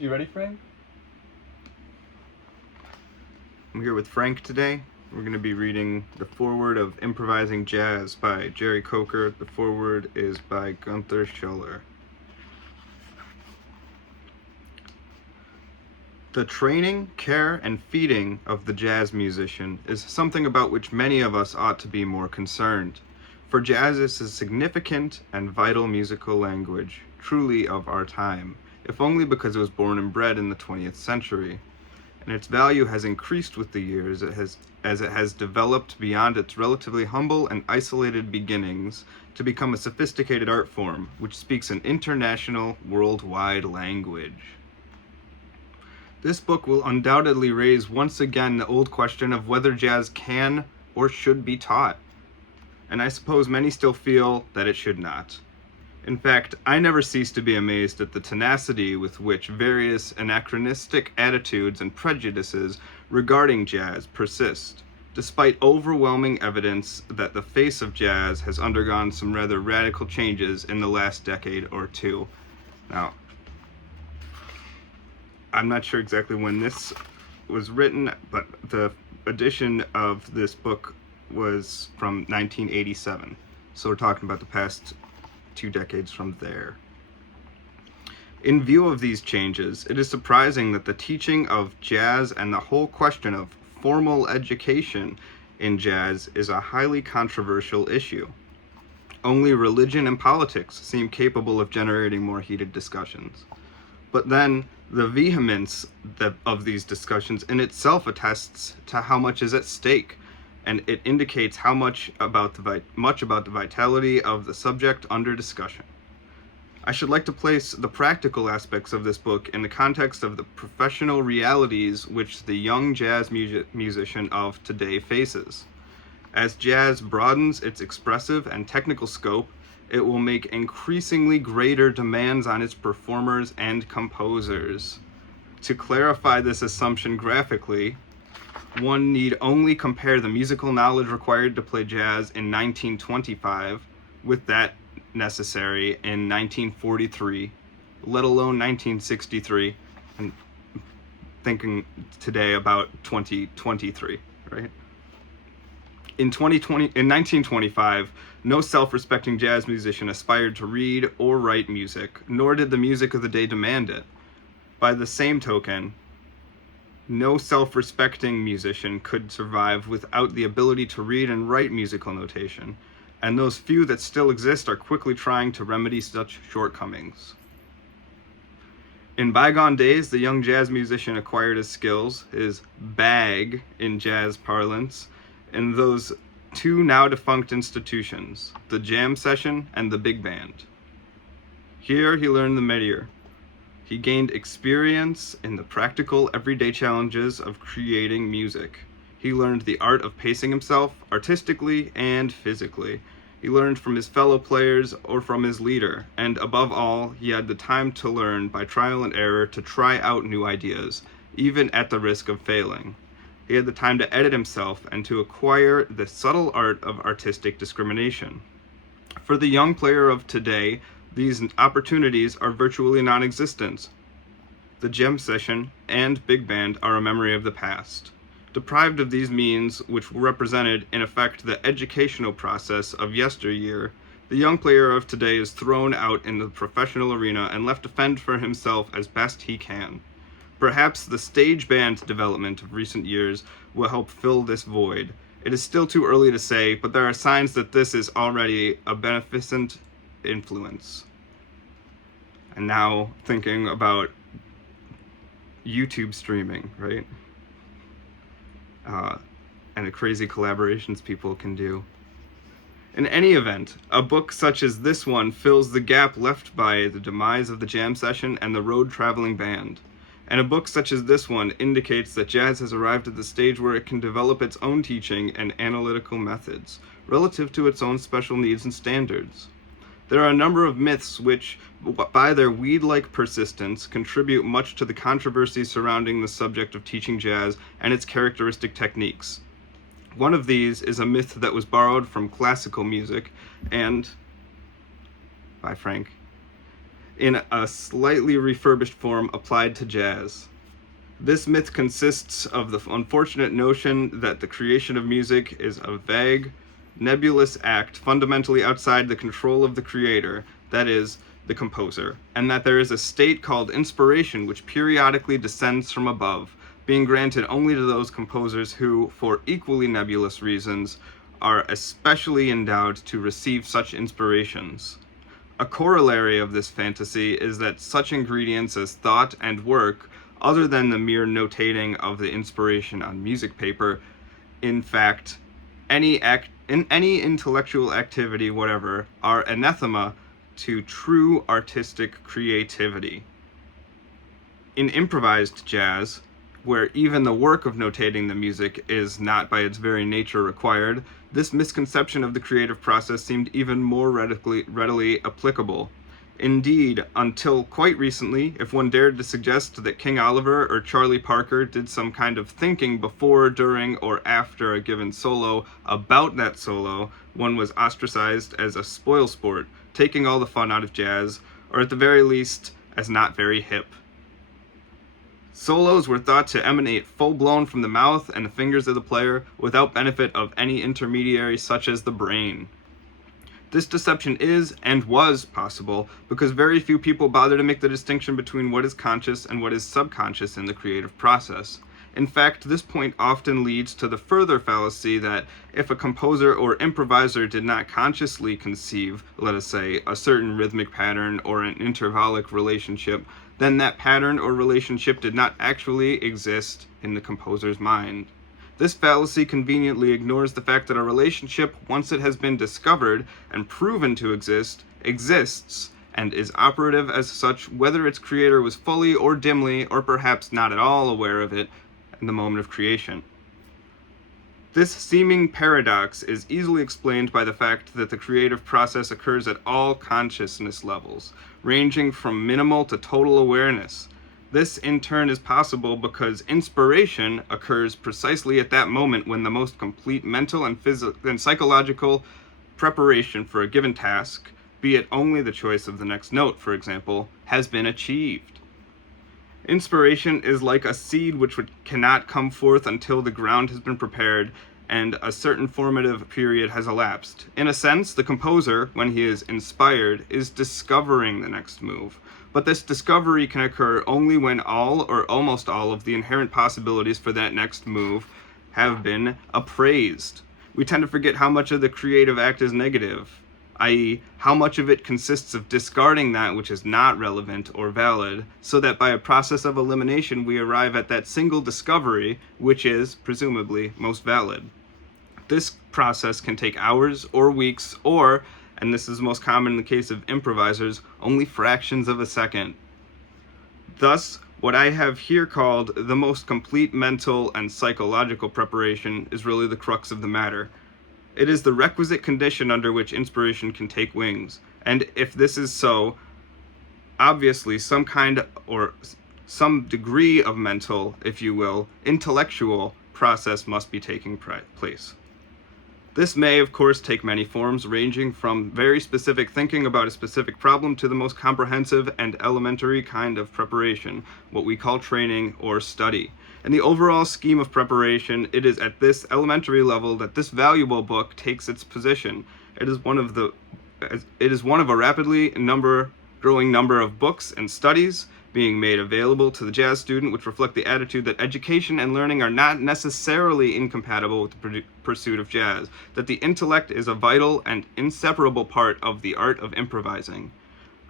You ready, Frank? I'm here with Frank today. We're going to be reading the foreword of Improvising Jazz by Jerry Coker. The foreword is by Gunther Schuller. The training, care, and feeding of the jazz musician is something about which many of us ought to be more concerned. For jazz is a significant and vital musical language, truly of our time, if only because it was born and bred in the 20th century. And its value has increased with the years as it has developed beyond its relatively humble and isolated beginnings to become a sophisticated art form which speaks an international, worldwide language. This book will undoubtedly raise once again the old question of whether jazz can or should be taught. And I suppose many still feel that it should not. In fact, I never cease to be amazed at the tenacity with which various anachronistic attitudes and prejudices regarding jazz persist, despite overwhelming evidence that the face of jazz has undergone some rather radical changes in the last decade or two. Now, I'm not sure exactly when this was written, but the edition of this book was from 1987. So we're talking about the past 2 decades from there. In view of these changes, it is surprising that the teaching of jazz and the whole question of formal education in jazz is a highly controversial issue. Only religion and politics seem capable of generating more heated discussions. But then, the vehemence of these discussions in itself attests to how much is at stake, and it indicates how much about the vitality of the subject under discussion. I should like to place the practical aspects of this book in the context of the professional realities which the young jazz musician of today faces. As jazz broadens its expressive and technical scope, it will make increasingly greater demands on its performers and composers. To clarify this assumption graphically, one need only compare the musical knowledge required to play jazz in 1925 with that necessary in 1943, let alone 1963, and thinking today about 2023, right? In 1925, no self-respecting jazz musician aspired to read or write music, nor did the music of the day demand it. By the same token, no self-respecting musician could survive without the ability to read and write musical notation, and those few that still exist are quickly trying to remedy such shortcomings. In bygone days, the young jazz musician acquired his skills, his bag in jazz parlance, in those 2 now defunct institutions, the jam session and the big band. Here he learned the métier. He gained experience in the practical, everyday challenges of creating music. He learned the art of pacing himself, artistically and physically. He learned from his fellow players or from his leader, and above all, he had the time to learn by trial and error to try out new ideas, even at the risk of failing. He had the time to edit himself and to acquire the subtle art of artistic discrimination. For the young player of today, these opportunities are virtually non-existent. The jam session and big band are a memory of the past. Deprived of these means, which represented, in effect, the educational process of yesteryear, the young player of today is thrown out in the professional arena and left to fend for himself as best he can. Perhaps the stage band development of recent years will help fill this void. It is still too early to say, but there are signs that this is already a beneficent influence. And now thinking about YouTube streaming, right? And the crazy collaborations people can do. In any event, a book such as this one fills the gap left by the demise of the jam session and the road-traveling band. And a book such as this one indicates that jazz has arrived at the stage where it can develop its own teaching and analytical methods, relative to its own special needs and standards. There are a number of myths which, by their weed-like persistence, contribute much to the controversy surrounding the subject of teaching jazz and its characteristic techniques. One of these is a myth that was borrowed from classical music and, by Frank, in a slightly refurbished form applied to jazz. This myth consists of the unfortunate notion that the creation of music is a vague, nebulous act fundamentally outside the control of the creator, that is, the composer, and that there is a state called inspiration which periodically descends from above, being granted only to those composers who, for equally nebulous reasons, are especially endowed to receive such inspirations. A corollary of this fantasy is that such ingredients as thought and work, other than the mere notating of the inspiration on music paper, in fact, any intellectual activity whatever, are anathema to true artistic creativity. In improvised jazz, where even the work of notating the music is not by its very nature required, this misconception of the creative process seemed even more readily applicable. Indeed, until quite recently, if one dared to suggest that King Oliver or Charlie Parker did some kind of thinking before, during, or after a given solo about that solo, one was ostracized as a spoilsport, taking all the fun out of jazz, or at the very least, as not very hip. Solos were thought to emanate full-blown from the mouth and the fingers of the player without benefit of any intermediary such as the brain. This deception is, and was, possible because very few people bother to make the distinction between what is conscious and what is subconscious in the creative process. In fact, this point often leads to the further fallacy that if a composer or improviser did not consciously conceive, let us say, a certain rhythmic pattern or an intervallic relationship, then that pattern or relationship did not actually exist in the composer's mind. This fallacy conveniently ignores the fact that a relationship, once it has been discovered and proven to exist, exists, and is operative as such whether its creator was fully or dimly, or perhaps not at all aware of it in the moment of creation. This seeming paradox is easily explained by the fact that the creative process occurs at all consciousness levels, ranging from minimal to total awareness. This in turn is possible because inspiration occurs precisely at that moment when the most complete mental and psychological preparation for a given task, be it only the choice of the next note, for example, has been achieved. Inspiration is like a seed which cannot come forth until the ground has been prepared and a certain formative period has elapsed. In a sense, the composer, when he is inspired, is discovering the next move. But this discovery can occur only when all or almost all of the inherent possibilities for that next move have been appraised. We tend to forget how much of the creative act is negative, i.e., how much of it consists of discarding that which is not relevant or valid, so that by a process of elimination we arrive at that single discovery which is, presumably, most valid. This process can take hours or weeks or, and this is most common in the case of improvisers, only fractions of a second. Thus, what I have here called the most complete mental and psychological preparation is really the crux of the matter. It is the requisite condition under which inspiration can take wings, and if this is so, obviously some kind or some degree of mental, if you will, intellectual process must be taking place. This may, of course, take many forms, ranging from very specific thinking about a specific problem to the most comprehensive and elementary kind of preparation, what we call training or study. In the overall scheme of preparation, it is at this elementary level that this valuable book takes its position. It is one of a rapidly growing number of books and studies being made available to the jazz student, which reflect the attitude that education and learning are not necessarily incompatible with the pursuit of jazz, that the intellect is a vital and inseparable part of the art of improvising.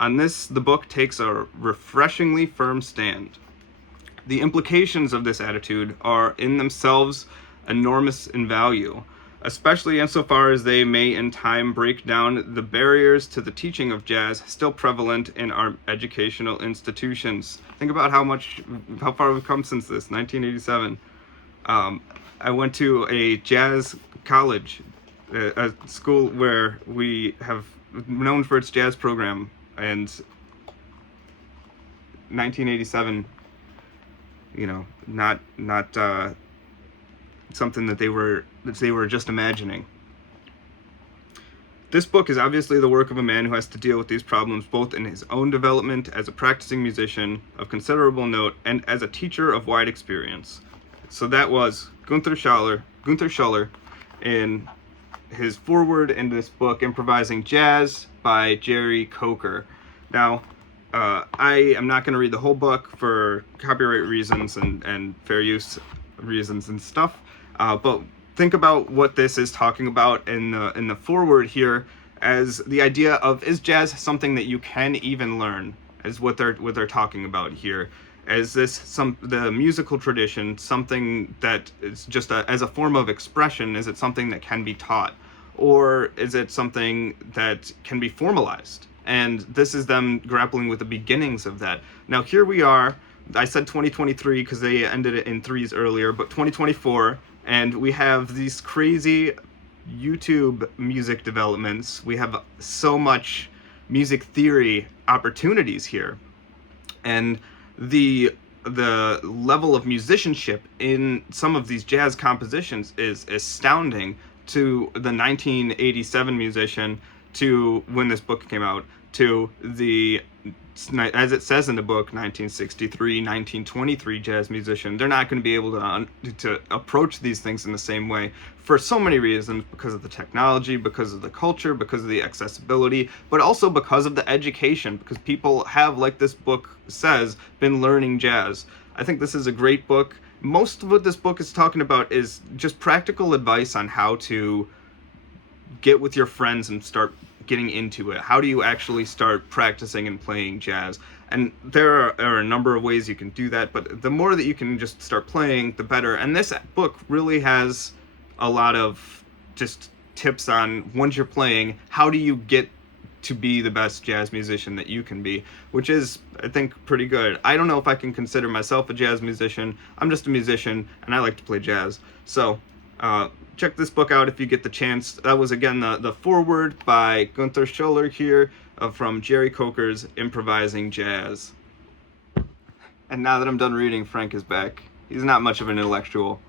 On this, the book takes a refreshingly firm stand. The implications of this attitude are in themselves enormous in value, especially insofar as they may in time break down the barriers to the teaching of jazz still prevalent in our educational institutions. Think about how far we've come since this, 1987. I went to a jazz college, a school where we have known for its jazz program, and 1987, not something that they were just imagining. This book is obviously the work of a man who has to deal with these problems both in his own development as a practicing musician of considerable note and as a teacher of wide experience. So that was Gunther Schuller in his foreword in this book, Improvising Jazz by Jerry Coker. Now, I am not going to read the whole book for copyright reasons and fair use reasons and stuff, but think about what this is talking about in the foreword here as the idea of, is jazz something that you can even learn, is what they're talking about here. Is this the musical tradition something that is just as a form of expression? Is it something that can be taught, or is it something that can be formalized? And this is them grappling with the beginnings of that. Now here we are. I said 2023 because they ended it in threes earlier, but 2024, and we have these crazy YouTube music developments. We have so much music theory opportunities here, and the level of musicianship in some of these jazz compositions is astounding. To the 1987 musician, to when this book came out, to the, as it says in the book, 1963, 1923 jazz musician. They're not going to be able to approach these things in the same way for so many reasons, because of the technology, because of the culture, because of the accessibility, but also because of the education, because people have, like this book says, been learning jazz. I think this is a great book. Most of what this book is talking about is just practical advice on how to get with your friends and start getting into it. How do you actually start practicing and playing jazz? And there are a number of ways you can do that, but the more that you can just start playing, the better. And this book really has a lot of just tips on, once you're playing, how do you get to be the best jazz musician that you can be, which is, I think, pretty good. I don't know if I can consider myself a jazz musician. I'm just a musician, and I like to play jazz. So check this book out if you get the chance. That was, again, the foreword by Gunther Schuller here from Jerry Coker's Improvising Jazz. And now that I'm done reading, Frank is back. He's not much of an intellectual.